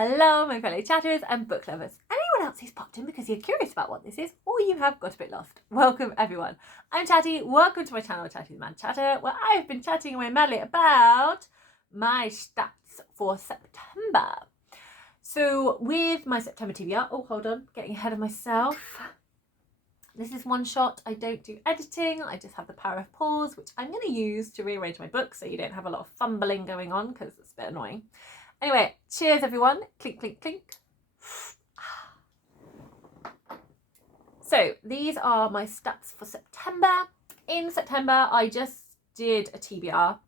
Hello, my fellow chatterers and book lovers. Anyone else who's popped in because you're curious about what this is, or you have got a bit lost. Welcome, everyone. I'm Chatty. Welcome to my channel, Chatty the Man Chatter, where I've been chatting away madly about my stats for September. So, with my September TBR, oh, hold on, getting ahead of myself. This is one shot. I don't do editing. I just have the power of pause, which I'm going to use to rearrange my book so you don't have a lot of fumbling going on because it's a bit annoying. Anyway, cheers everyone. Clink, clink, clink. So these are my stats for September. In September, I just did a TBR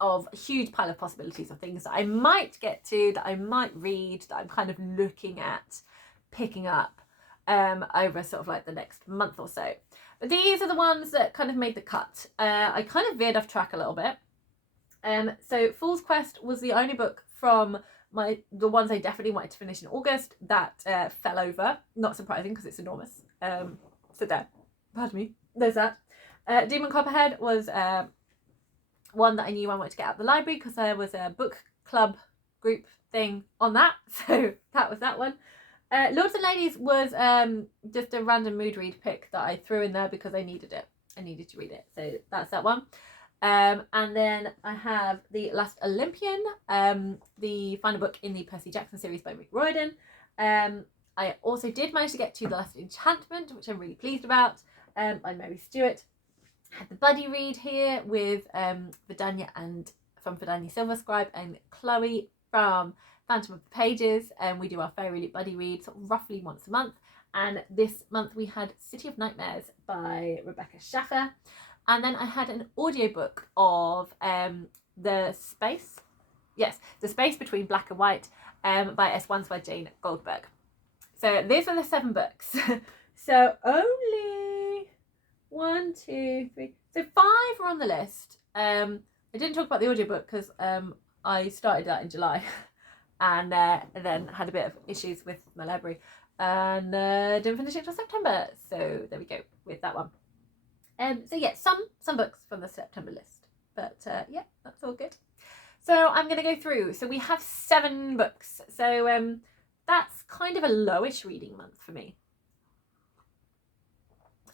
of a huge pile of possibilities of things that I might get to, that I might read, that I'm kind of looking at picking up over sort of like the next month or so. But these are the ones that kind of made the cut. I kind of veered off track a little bit. So Fool's Quest was the only book from the ones I definitely wanted to finish in August that fell over. Not surprising because it's enormous. So there, pardon me, there's that. Demon Copperhead was one that I knew I wanted to get out of the library because there was a book club group thing on that. So that was that one. Lords and Ladies was just a random mood read pick that I threw in there because I needed it. I needed to read it. So that's that one. And then I have The Last Olympian, the final book in the Percy Jackson series by Rick Riordan. I also did manage to get to The Last Enchantment, which I'm really pleased about, by Mary Stewart. I had the buddy read here with Vidania from Vidania Silverscribe and Chloe from Phantom of the Pages, and we do our Fairy buddy read sort of roughly once a month. And this month we had City of Nightmares by Rebecca Schaffer. And then I had an audiobook of The Space Between Black and White by Eustasia Jane Goldsmith. So these are the 7 books. So only 1, 2, 3. So 5 are on the list. I didn't talk about the audiobook because I started that in July and then had a bit of issues with my library and didn't finish it until September. So there we go with that one. So yeah, some books from the September list, but yeah, that's all good. So I'm going to go through. So we have 7 books. So that's kind of a lowish reading month for me.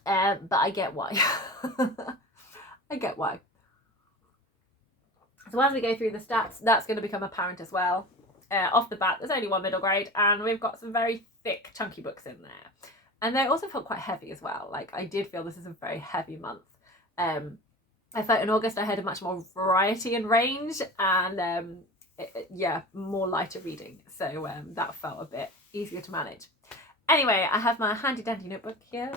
But I get why. I get why. So as we go through the stats, that's going to become apparent as well. Off the bat, there's only 1 middle grade, and we've got some very thick, chunky books in there. And they also felt quite heavy as well. Like, I did feel this is a very heavy month. I felt in August I had a much more variety and range and, more lighter reading. So that felt a bit easier to manage. Anyway, I have my handy dandy notebook here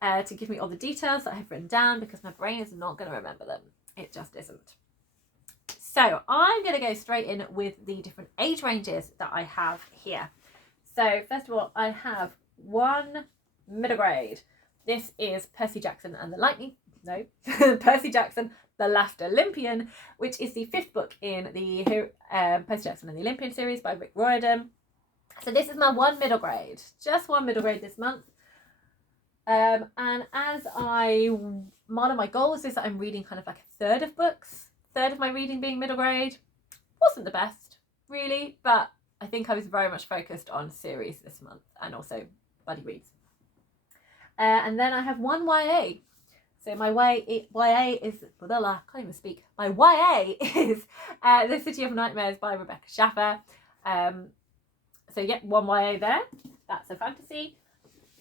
to give me all the details that I've written down because my brain is not going to remember them. It just isn't. So I'm going to go straight in with the different age ranges that I have here. So first of all, I have 1 middle grade. This is Percy Jackson and the Percy Jackson, The Last Olympian, which is the 5th book in the Percy Jackson and the Olympian series by Rick Riordan. So this is my 1 middle grade, just 1 middle grade this month. And as one of my goals is that I'm reading kind of like a third of my reading being middle grade. Wasn't the best, really, but I think I was very much focused on series this month and also buddy reads. And then I have 1 YA. So my YA is, I can't even speak. My YA is The City of Nightmares by Rebecca Schaffer. So yeah, 1 YA there. That's a fantasy.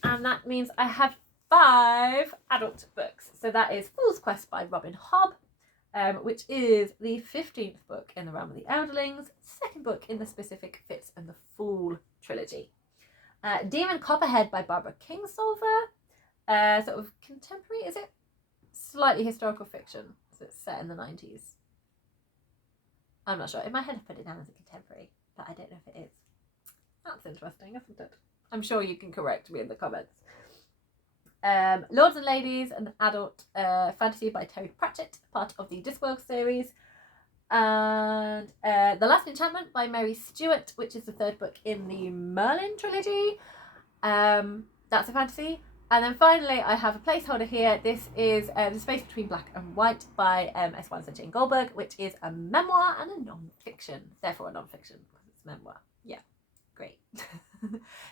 And that means I have 5 adult books. So that is Fool's Quest by Robin Hobb, which is the 15th book in the Realm of the Elderlings, 2nd book in the specific Fitz and the Fool trilogy. Demon Copperhead by Barbara Kingsolver. Sort of contemporary, is it? Slightly historical fiction. So it's set in the 90s. I'm not sure. In my head I put it down as a contemporary, but I don't know if it is. That's interesting, isn't it? I'm sure you can correct me in the comments. Lords and Ladies, an adult fantasy by Terry Pratchett, part of the Discworld series. And The Last Enchantment by Mary Stewart, which is the 3rd book in the Merlin trilogy. That's a fantasy. And then finally, I have a placeholder here. This is The Space Between Black and White by Eustasia Jane Goldsmith, which is a memoir and a non-fiction. Therefore a non-fiction, because it's memoir. Yeah. Great.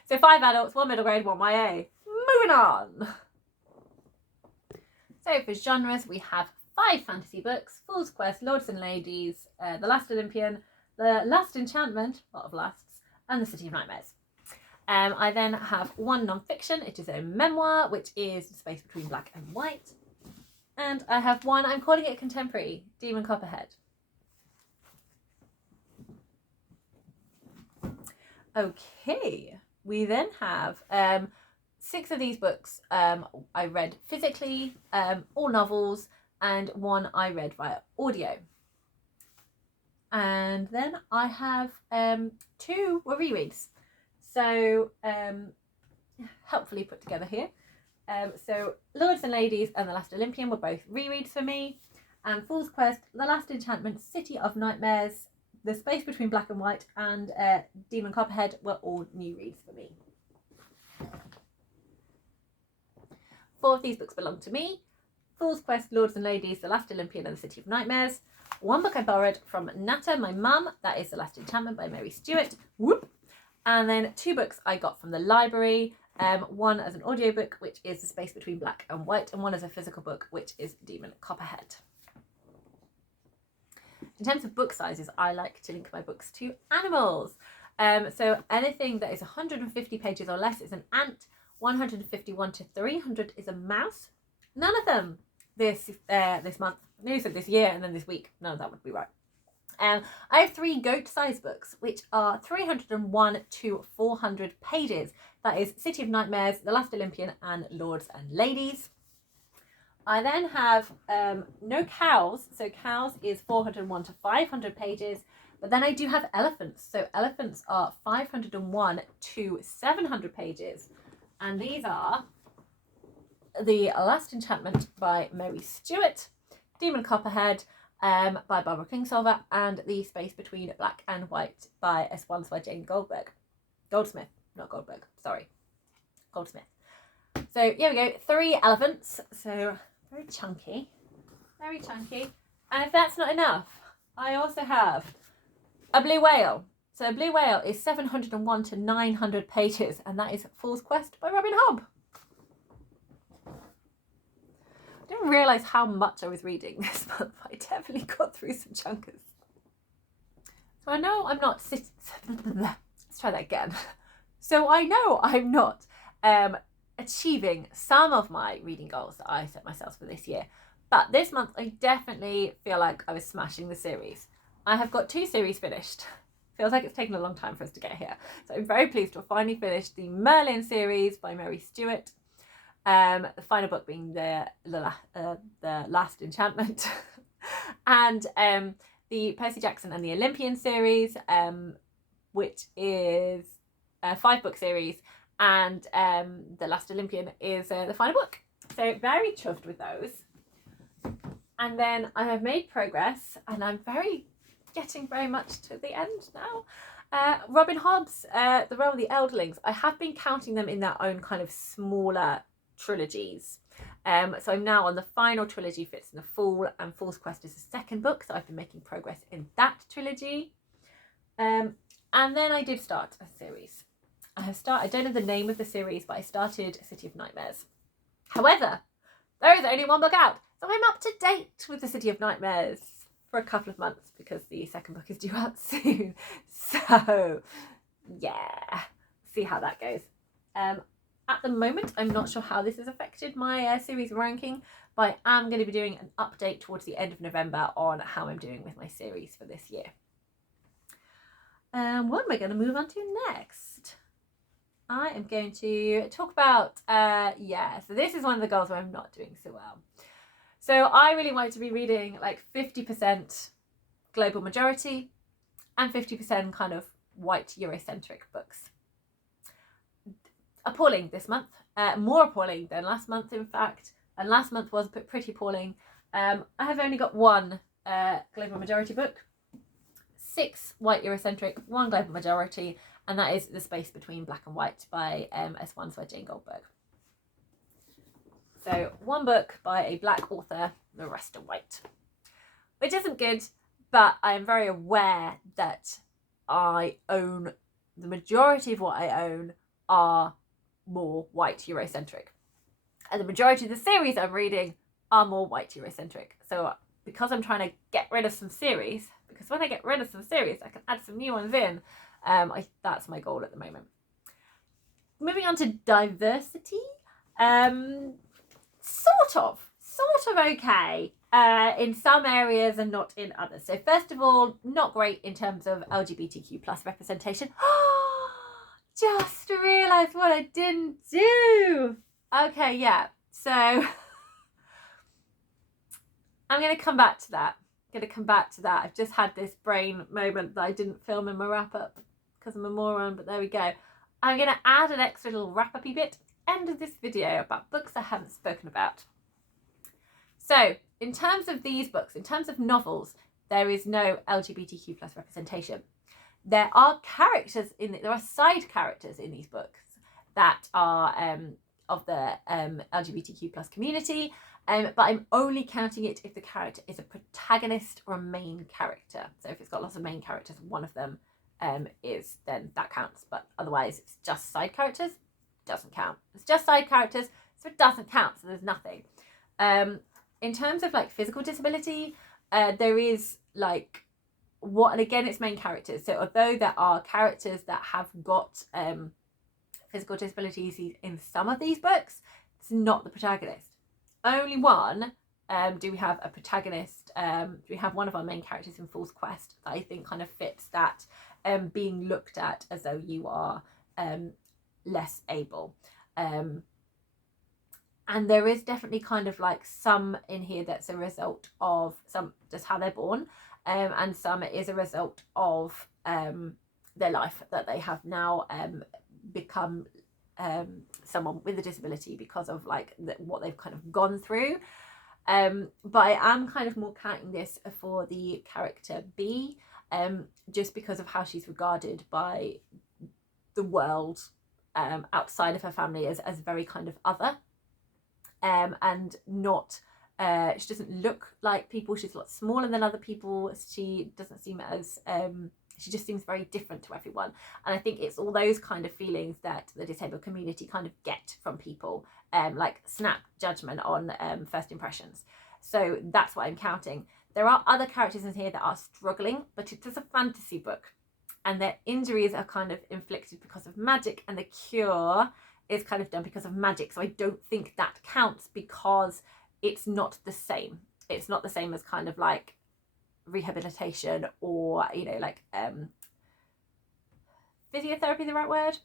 So 5 adults, 1 middle grade, 1 YA. Moving on. So for genres, we have 5 fantasy books: Fool's Quest, Lords and Ladies, The Last Olympian, The Last Enchantment, a lot of lasts, and The City of Nightmares. I then have 1 non-fiction. It is a memoir, which is the space between black and white. And I have 1, I'm calling it contemporary, Demon Copperhead. Okay, we then have 6 of these books I read physically, all novels, and 1 I read via audio. And then I have 2 were rereads. So helpfully put together here. So Lords and Ladies and The Last Olympian were both rereads for me. And Fool's Quest, The Last Enchantment, City of Nightmares, The Space Between Black and White, and Demon Copperhead were all new reads for me. 4 of these books belong to me: Fool's Quest, Lords and Ladies, The Last Olympian, and The City of Nightmares. 1 book I borrowed from Nata, my mum, that is The Last Enchantment by Mary Stewart. Whoop! And then 2 books I got from the library. 1 as an audiobook, which is The Space Between Black and White, and 1 as a physical book, which is Demon Copperhead. In terms of book sizes, I like to link my books to animals. So anything that is 150 pages or less is an ant. 151 to 300 is a mouse. None of them this month. No, so this year and then this week. None of that would be right. I have 3 goat-sized books, which are 301 to 400 pages. That is City of Nightmares, The Last Olympian, and Lords and Ladies. I then have no cows. So cows is 401 to 500 pages. But then I do have elephants. So elephants are 501 to 700 pages. And these are The Last Enchantment by Mary Stewart, Demon Copperhead by Barbara Kingsolver, and The Space Between Black and White by Eustasia Jane Goldsmith. So here we go, 3 elephants. So very chunky. And if that's not enough, I also have a blue whale. So a blue whale is 701 to 900 pages, and that is Fool's Quest by Robin Hobb. I didn't realise how much I was reading this month. I definitely got through some chunkers. So I know I'm not let's try that again. So I know I'm not achieving some of my reading goals that I set myself for this year. But this month I definitely feel like I was smashing the series. I have got 2 series finished. Feels like it's taken a long time for us to get here. So I'm very pleased to have finally finished the Merlin series by Mary Stewart. The final book being the Last Enchantment. And the Percy Jackson and the Olympian series, which is a 5-book series. And The Last Olympian is the final book. So very chuffed with those. And then I have made progress, and I'm getting very much to the end now. Robin Hobb's The Realm of the Elderlings. I have been counting them in their own kind of smaller trilogies. So I'm now on the final trilogy, Fitz and the Fool, and Fool's Quest is the 2nd book. So I've been making progress in that trilogy. And then I did start a series. I don't know the name of the series, but I started City of Nightmares. However, there is only 1 book out. So I'm up to date with the City of Nightmares for a couple of months because the 2nd book is due out soon. So yeah, see how that goes. At the moment, I'm not sure how this has affected my series ranking, but I am going to be doing an update towards the end of November on how I'm doing with my series for this year. What am I going to move on to next? I am going to talk about, so this is one of the goals where I'm not doing so well. So I really want to be reading like 50% global majority and 50% kind of white Eurocentric books. Appalling this month, more appalling than last month in fact, and last month was pretty appalling. I have only got 1 global majority book, 6 white Eurocentric, 1 global majority, and that is The Space Between Black and White by Eustasia Jane Goldsmith. So 1 book by a black author, the rest are white, which isn't good, but I am very aware that I own the majority of what I own are more white Eurocentric. And the majority of the series I'm reading are more white Eurocentric. So because I'm trying to get rid of some series, because when I get rid of some series, I can add some new ones in. That's my goal at the moment. Moving on to diversity. Sort of okay in some areas and not in others. So first of all, not great in terms of LGBTQ plus representation. Just realised what I didn't do. Okay, yeah. So I'm going to come back to that. I've just had this brain moment that I didn't film in my wrap-up because I'm a moron, but there we go. I'm going to add an extra little wrap-up-y bit end of this video about books I haven't spoken about. So in terms of these books, in terms of novels, there is no LGBTQ plus representation. There are there are side characters in these books that are of the LGBTQ plus community, but I'm only counting it if the character is a protagonist or a main character. So if it's got lots of main characters, one of them is, then that counts. But otherwise, it's just side characters, doesn't count. It's just side characters, so it doesn't count. So there's nothing. In terms of like physical disability, there is like and again, it's main characters. So although there are characters that have got physical disabilities in some of these books, it's not the protagonist. Only one do we have a protagonist. We have one of our main characters in Fool's Quest that I think kind of fits that being looked at as though you are less able. And there is definitely kind of like some in here that's a result of some just how they're born, and some is a result of their life, that they have now become someone with a disability because of like what they've kind of gone through. But I am kind of more counting this for the character B, just because of how she's regarded by the world outside of her family as very kind of other. And not, she doesn't look like people. She's a lot smaller than other people. She doesn't seem as, she just seems very different to everyone. And I think it's all those kind of feelings that the disabled community kind of get from people, like snap judgment on first impressions. So that's what I'm counting. There are other characters in here that are struggling, but it is a fantasy book, and their injuries are kind of inflicted because of magic, and the cure is kind of done because of magic. So I don't think that counts because it's not the same. It's not the same as kind of like rehabilitation or, you know, like physiotherapy, the right word?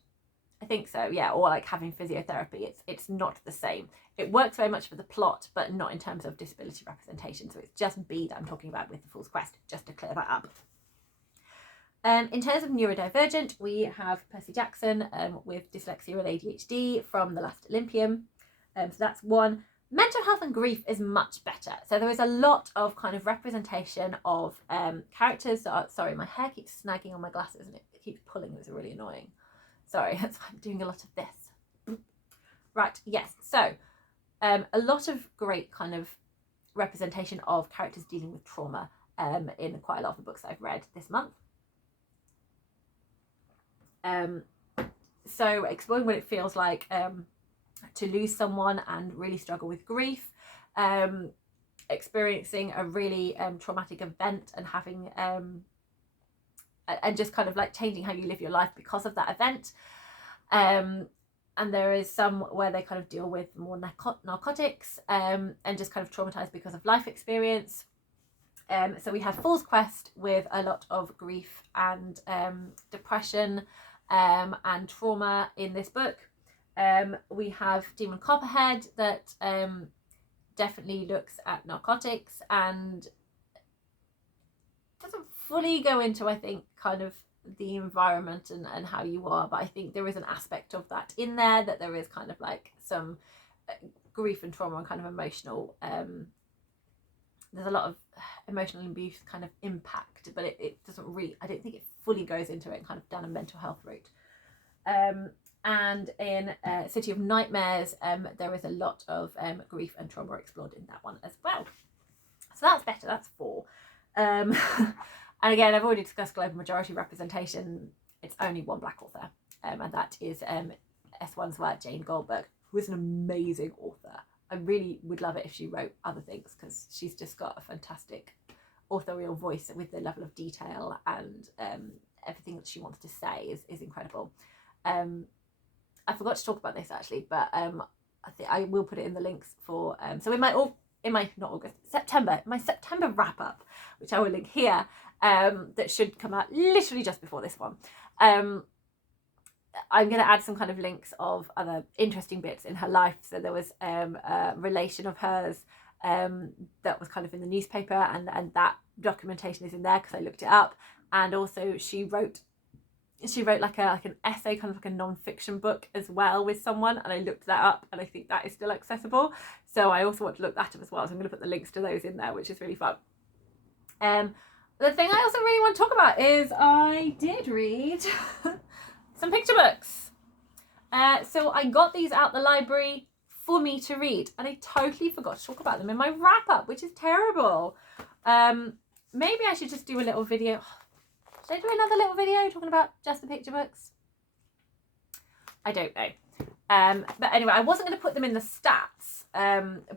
I think so, yeah, or like having physiotherapy. It's not the same. It works very much for the plot, but not in terms of disability representation. So it's just B that I'm talking about with the Fool's Quest, just to clear that up. In terms of neurodivergent, we have Percy Jackson with dyslexia and ADHD from the last Olympian. So that's one. Mental health and grief is much better. So there is a lot of kind of representation of characters that are, sorry, my hair keeps snagging on my glasses and it keeps pulling. It's really annoying. Sorry, that's why I'm doing a lot of this. Right, yes. So a lot of great kind of representation of characters dealing with trauma in quite a lot of the books that I've read this month. So exploring what it feels like to lose someone and really struggle with grief, experiencing a really traumatic event and having and just kind of like changing how you live your life because of that event. And there is some where they kind of deal with more narcotics and just kind of traumatized because of life experience. So we have Fool's Quest with a lot of grief and depression and trauma in this book. We have Demon Copperhead that definitely looks at narcotics and doesn't fully go into, I think, kind of the environment and how you are, but I think there is an aspect of that in there, that there is kind of like some grief and trauma and kind of emotional, there's a lot of emotional abuse kind of impact, but it doesn't really, I don't think it fully goes into it and kind of down a mental health route. And in City of Nightmares, there is a lot of grief and trauma explored in that one as well. So that's better, that's 4. And again, I've already discussed global majority representation. it's only one black author, and that is S1's Jane Goldberg, who is an amazing author. I really would love it if she wrote other things, because she's just got a fantastic authorial voice with the level of detail, and everything that she wants to say is incredible. I forgot to talk about this actually, but I think I will put it in the links for so in my September wrap up, which I will link here, that should come out literally just before this one. I'm going to add some kind of links of other interesting bits in her life. So there was a relation of hers that was kind of in the newspaper, and that documentation is in there because I looked it up. And also she wrote like an essay, kind of like a non-fiction book as well with someone, and I looked that up, and I think that is still accessible. So I also want to look that up as well. So I'm going to put the links to those in there, which is really fun. The thing I also really want to talk about is I did read some picture books. So I got these out the library for me to read, and I totally forgot to talk about them in my wrap up, which is terrible. Maybe I should just do a little video. Should I do another little video talking about just the picture books? I don't know. But anyway, I wasn't going to put them in the stats,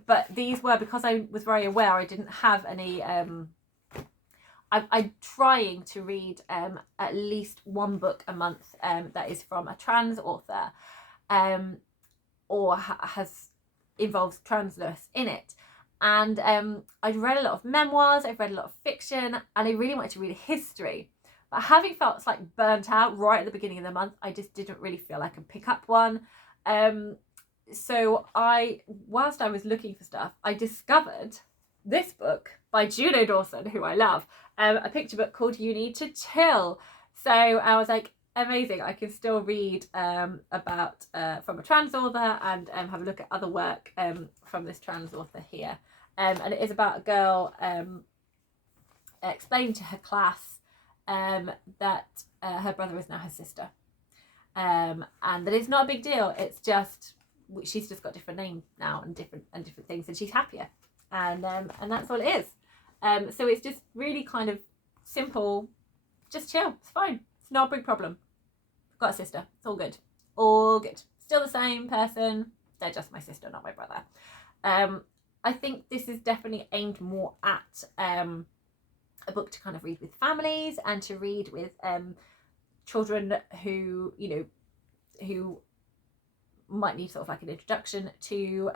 but these were because I was very aware I didn't have any. I'm trying to read at least one book a month that is from a trans author, or involves transness in it. And I've read a lot of memoirs, I've read a lot of fiction, and I really wanted to read a history. But having felt slightly burnt out right at the beginning of the month, I just didn't really feel I could pick up one. So whilst I was looking for stuff, I discovered this book by Juno Dawson, who I love, a picture book called You Need to Chill. So I was like, amazing, I can still read about from a trans author, and have a look at other work from this trans author here. And it is about a girl explaining to her class that her brother is now her sister, and that it's not a big deal. It's just she's just got different names now and different things, and she's happier, and that's all it is. So it's just really kind of simple. Just chill. It's fine. It's not a big problem. I've got a sister. It's all good. All good. Still the same person. They're just my sister, not my brother. I think this is definitely aimed more at a book to kind of read with families, and to read with children who, you know, who might need sort of like an introduction to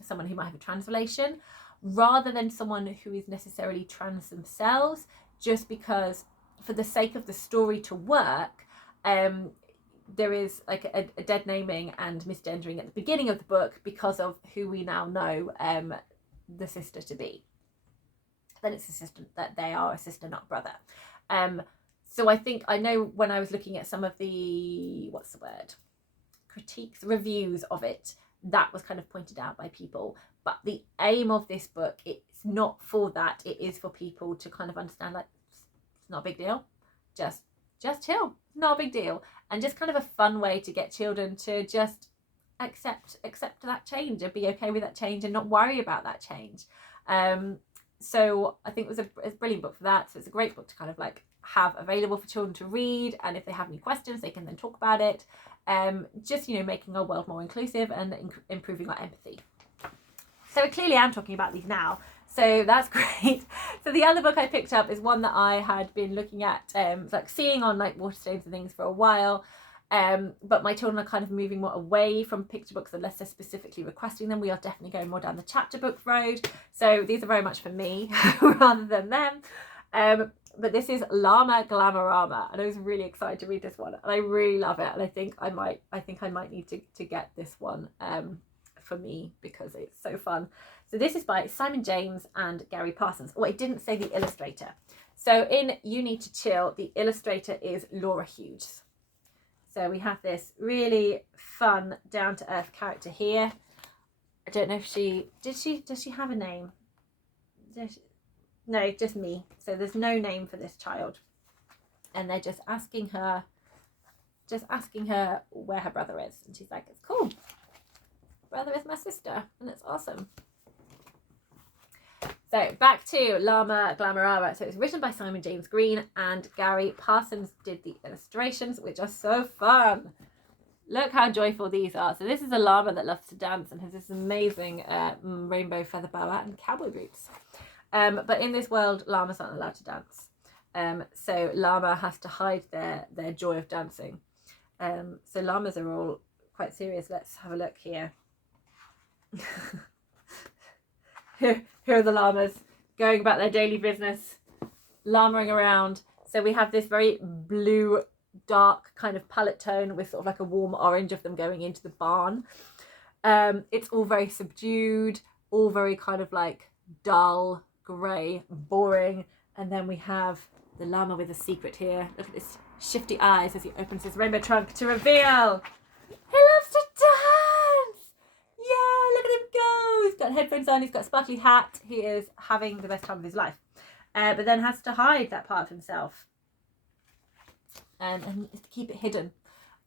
someone who might have a trans relation, rather than someone who is necessarily trans themselves, just because for the sake of the story to work, there is like a dead naming and misgendering at the beginning of the book because of who we now know the sister to be. Then it's a sister, that they are a sister, not brother. So I know when I was looking at some of the, critiques, reviews of it, that was kind of pointed out by people. But the aim of this book, it's not for that. It is for people to kind of understand, like, it's not a big deal. Just chill. Not a big deal. And just kind of a fun way to get children to just accept that change, and be okay with that change, and not worry about that change. So I think it was a brilliant book for that. So it's a great book to kind of like have available for children to read, and if they have any questions, they can then talk about it. Just, you know, making our world more inclusive and improving our empathy. So I clearly am talking about these now, so that's great. So the other book I picked up is one that I had been looking at, like seeing on like Waterstones and things for a while. But my children are kind of moving more away from picture books unless they're specifically requesting them. We are definitely going more down the chapter book road. So these are very much for me rather than them. But this is Llama Glamarama, and I was really excited to read this one, and I really love it. And I think I might need to get this one for me because it's so fun. So this is by Simon James and Gary Parsons. Oh, I didn't say the illustrator. So in You Need to Chill, the illustrator is Laura Hughes. So we have this really fun, down-to-earth character here. I don't know if does she have a name? No, just me. So there's no name for this child. And they're just asking her where her brother is. And she's like, it's cool. Brother is my sister. And it's awesome. So back to Llama Glamarama. So it's written by Simon James Green and Gary Parsons did the illustrations, which are so fun. Look how joyful these are. So this is a llama that loves to dance and has this amazing rainbow feather boa and cowboy boots. But in this world, llamas aren't allowed to dance. So llama has to hide their joy of dancing. So llamas are all quite serious. Let's have a look here. Here are the llamas going about their daily business, llamaing around. So we have this very blue, dark kind of palette tone with sort of like a warm orange of them going into the barn. It's all very subdued, all very kind of like dull, grey, boring. And then we have the llama with a secret here. Look at his shifty eyes as he opens his rainbow trunk to reveal he loves to dance. Yeah, look at him go. He's got headphones on, he's got a sparkly hat. He is having the best time of his life. But then has to hide that part of himself. And to keep it hidden.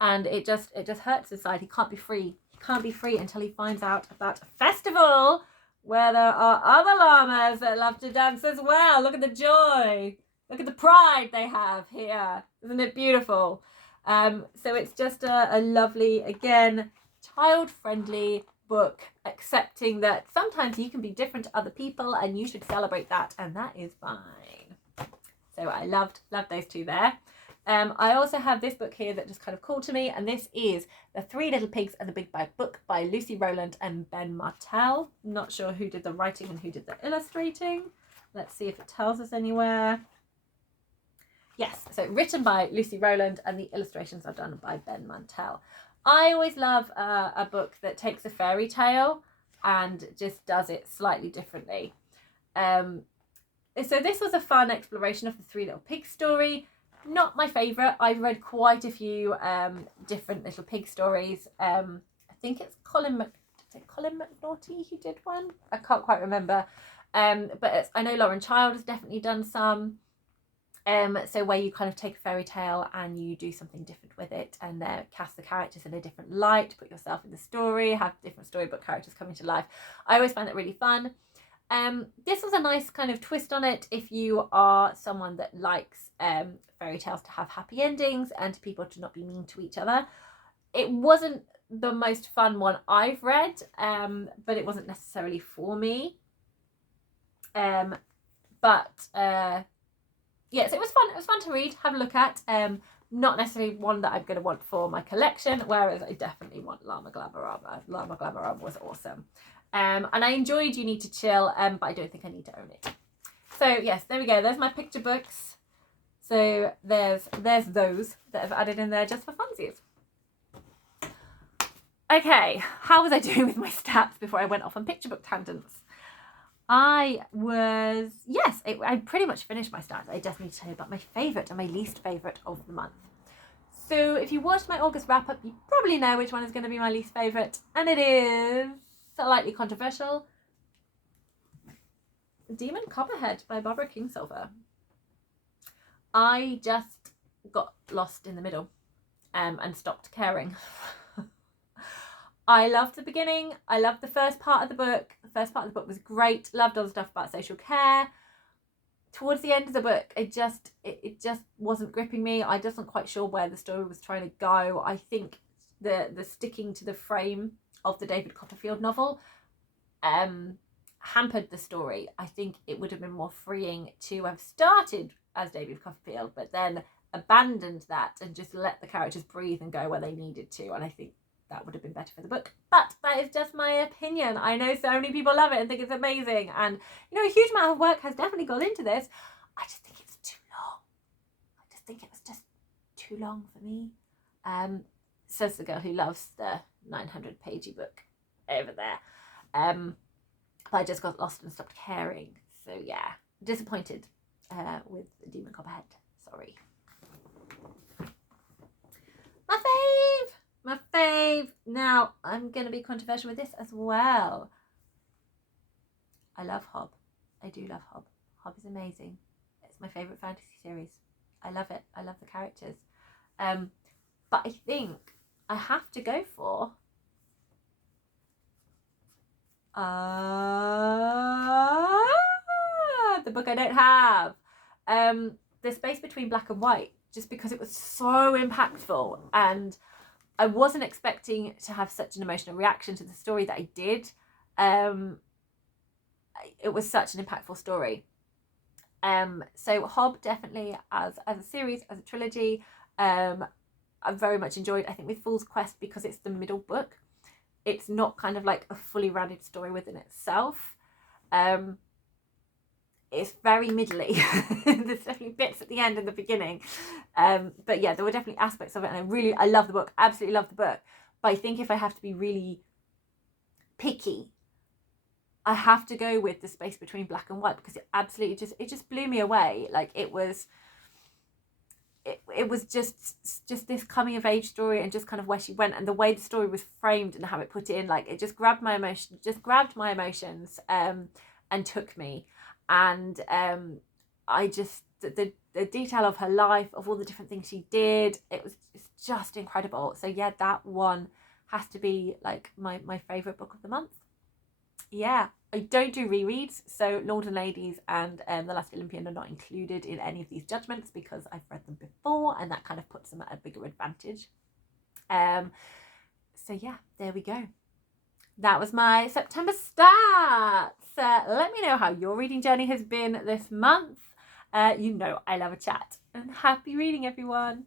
And it just hurts inside. He can't be free. He can't be free until he finds out about a festival where there are other llamas that love to dance as well. Look at the joy. Look at the pride they have here. Isn't it beautiful? So it's just a lovely, again, child-friendly book, accepting that sometimes you can be different to other people and you should celebrate that, and that is fine. So I loved those two there. I also have this book here that just kind of called to me, and this is The Three Little Pigs and the Big Bad Book by Lucy Rowland and Ben Martell. Not sure who did the writing and who did the illustrating. Let's see if it tells us anywhere. Yes, so written by Lucy Rowland and the illustrations are done by Ben Martell. I always love a book that takes a fairy tale and just does it slightly differently. So this was a fun exploration of the Three Little Pigs story. Not my favourite. I've read quite a few different Little Pig stories. I think it's Colin McNaughty who did one. I can't quite remember. But I know Lauren Child has definitely done some. So where you kind of take a fairy tale and you do something different with it and cast the characters in a different light, put yourself in the story, have different storybook characters coming to life. I always find that really fun. This was a nice kind of twist on it if you are someone that likes fairy tales to have happy endings and people to not be mean to each other. It wasn't the most fun one I've read, but it wasn't necessarily for me. Yeah, so it was fun. It was fun to read, have a look at. Not necessarily one that I'm going to want for my collection, whereas I definitely want Llama Glamarama. Llama Glamarama was awesome. And I enjoyed You Need to Chill, but I don't think I need to own it. So yes, there we go. There's my picture books. So there's those that I've added in there just for funsies. Okay, how was I doing with my stats before I went off on picture book tangents? I pretty much finished my stats. I just need to tell you about my favourite and my least favourite of the month. So if you watched my August wrap up, you probably know which one is going to be my least favourite, and it is slightly controversial. Demon Copperhead by Barbara Kingsolver. I just got lost in the middle and stopped caring. I loved the beginning. I loved the first part of the book. The first part of the book was great. Loved all the stuff about social care. Towards the end of the book, it just wasn't gripping me. I wasn't quite sure where the story was trying to go. I think the sticking to the frame of the David Copperfield novel hampered the story. I think it would have been more freeing to have started as David Copperfield, but then abandoned that and just let the characters breathe and go where they needed to. And I think that would have been better for the book. But that is just my opinion. I know so many people love it and think it's amazing. And, you know, a huge amount of work has definitely gone into this. I just think it's too long. I just think it was just too long for me. Says the girl who loves the 900-pagey book over there. But I just got lost and stopped caring. So, yeah, disappointed with Demon Copperhead. Sorry. My fave. Now, I'm going to be controversial with this as well. I love Hob. I do love Hob. Hob is amazing. It's my favourite fantasy series. I love it. I love the characters. But I think I have to go for the book I don't have. The Space Between Black and White, just because it was so impactful, and I wasn't expecting to have such an emotional reaction to the story that I did. It was such an impactful story. So Hob definitely as a series, as a trilogy, I very much enjoyed. I think with Fool's Quest, because it's the middle book, it's not kind of like a fully rounded story within itself. It's very middly. There's definitely bits at the end and the beginning. But yeah, there were definitely aspects of it, and I love the book, absolutely love the book. But I think if I have to be really picky, I have to go with The Space Between Black and White, because it absolutely just blew me away. Like it was just this coming of age story, and just kind of where she went, and the way the story was framed and how it put in, like it just grabbed my emotions and took me. And I just the detail of her life, of all the different things she did, it's just incredible. So yeah, that one has to be like my favorite book of the month. Yeah, I don't do rereads, so Lord and Ladies and The Last Olympian are not included in any of these judgments, because I've read them before, and that kind of puts them at a bigger advantage. So yeah, there we go. That was my September stats. Let me know how your reading journey has been this month. You know I love a chat, and happy reading, everyone.